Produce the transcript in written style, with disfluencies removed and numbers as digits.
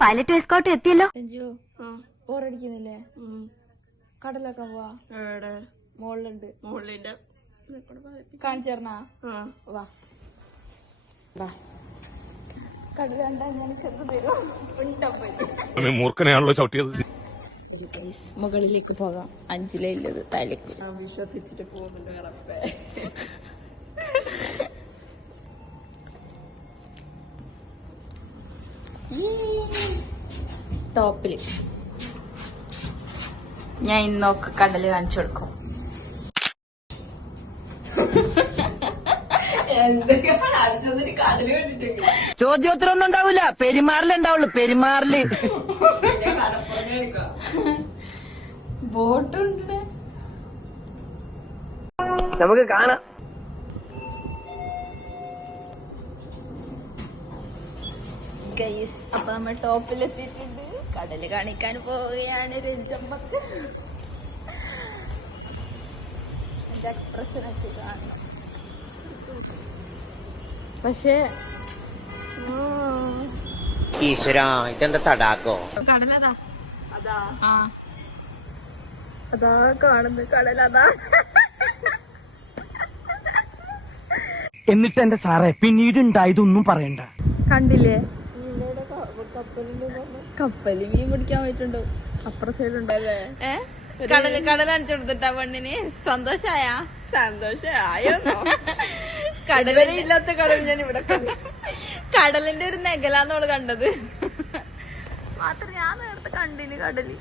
Pilot escort എത്തിയല്ലോ. ബോറടിക്കുന്നില്ലേ? കടലൊക്കെ പോവാ. മോളിലുണ്ട്. കാണിച്ചേർന്നാ വാ വാ. കടൽ കണ്ടാ നിനക്ക് എന്ത് തരും? മൂർഖനെയാണല്ലോ ചവിട്ടിയത്. മുകളിലേക്ക് പോകാം. 5 ഇല്ലത് തലക്ക് വിശ്വസിച്ചിട്ട് പോകുന്നുണ്ട്. ടോപ്പില് ഞാൻ ഇന്നൊക്കെ കടല് കാണിച്ചു കൊടുക്കും. ചോദ്യോത്തരം ഒന്നും ഉണ്ടാവില്ല, പെരുമാറിലുണ്ടാവുള്ളു. പെരുമാറില് ബോട്ടുണ്ട്. നമുക്ക് കാണാം. അപ്പൊ നമ്മൾ ടോപ്പിലെത്തിയിട്ടുണ്ട്. കടല് കാണിക്കാൻ പോവുകയാണ്. രഞ്ജമ്മക്ക് എന്റെ എക്സ്പ്രഷൻ ഒക്കെ കാണണം. പക്ഷേ ഈശ്വരാ, ഇതെന്താ തടാകോ? കടലതാ. അതാ കാണുന്നു കടലതാ. എന്നിട്ട് എന്റെ സാറേ പിന്നീട് ഉണ്ടായതൊന്നും പറയണ്ട. കണ്ടില്ലേ? കപ്പല് മീൻ പിടിക്കാൻ പോയിട്ടുണ്ടോ? അപ്പുറ സൈഡ് ഉണ്ടല്ലേ? കടൽ അടിച്ചു കൊടുത്തിട്ടാ പെണ്ണിന്. സന്തോഷായോ? കടലില്ലാത്ത കടൽ ഞാൻ ഇവിടെ കടലിന്റെ ഒരു നെഗലാന്നോള് കണ്ടത് മാത്രം. ഞാൻ നേരത്തെ കണ്ടിന് കടല്.